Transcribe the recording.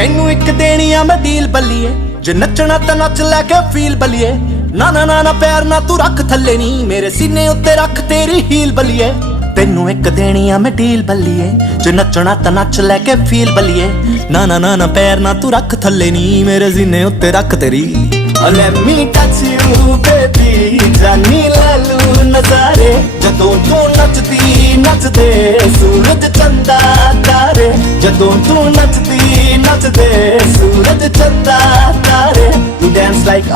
ਤੈਨੂੰ ਇੱਕ ਦੇਣੀ ਆ ਮੈਂ ਡੀਲ ਬੱਲੀਏ, ਜੇ ਨੱਚਣਾ ਤਾਂ ਨੱਚ ਲੈ ਕੇ ਫੀਲ ਬੱਲੀਏ। ਨਾ ਨਾ ਨਾ ਨਾ ਪੈਰ ਨਾ ਤੂੰ ਰੱਖ ਥੱਲੇ ਨੀ, ਮੇਰੇ ਸੀਨੇ ਉੱਤੇ ਰੱਖ ਤੇਰੀ ਹੀਲ ਬੱਲੀਏ। ਤੈਨੂੰ ਇੱਕ ਦੇਣੀ ਆ ਮੈਂ ਡੀਲ ਬੱਲੀਏ, ਜੇ ਨੱਚਣਾ ਤਾਂ ਨੱਚ ਲੈ ਕੇ ਫੀਲ ਬੱਲੀਏ। ਨਾ ਨਾ ਨਾ ਨਾ ਪੈਰ ਨਾ ਤੂੰ ਰੱਖ ਥੱਲੇ ਨੀ, ਮੇਰੇ ਸੀਨੇ ਉੱਤੇ ਰੱਖ ਤੇਰੀ। Let me touch you baby, ਜਾਨੀ ਲੈ ਲੂ ਨਜ਼ਾਰੇ, ਜਦੋਂ ਤੂੰ ਨੱਚਦੀ ਨੱਚਦੇ ਸੂਰਜ ਚੰਦਾ ਤਾਰੇ। ਜਦੋਂ ਤੂੰ ਨੱਚਦੀ ਨੱਚਦੇ ਸੂਰਜ ਚੰਦਾ ਤਾਰੇ। You dance like